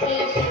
Thank you.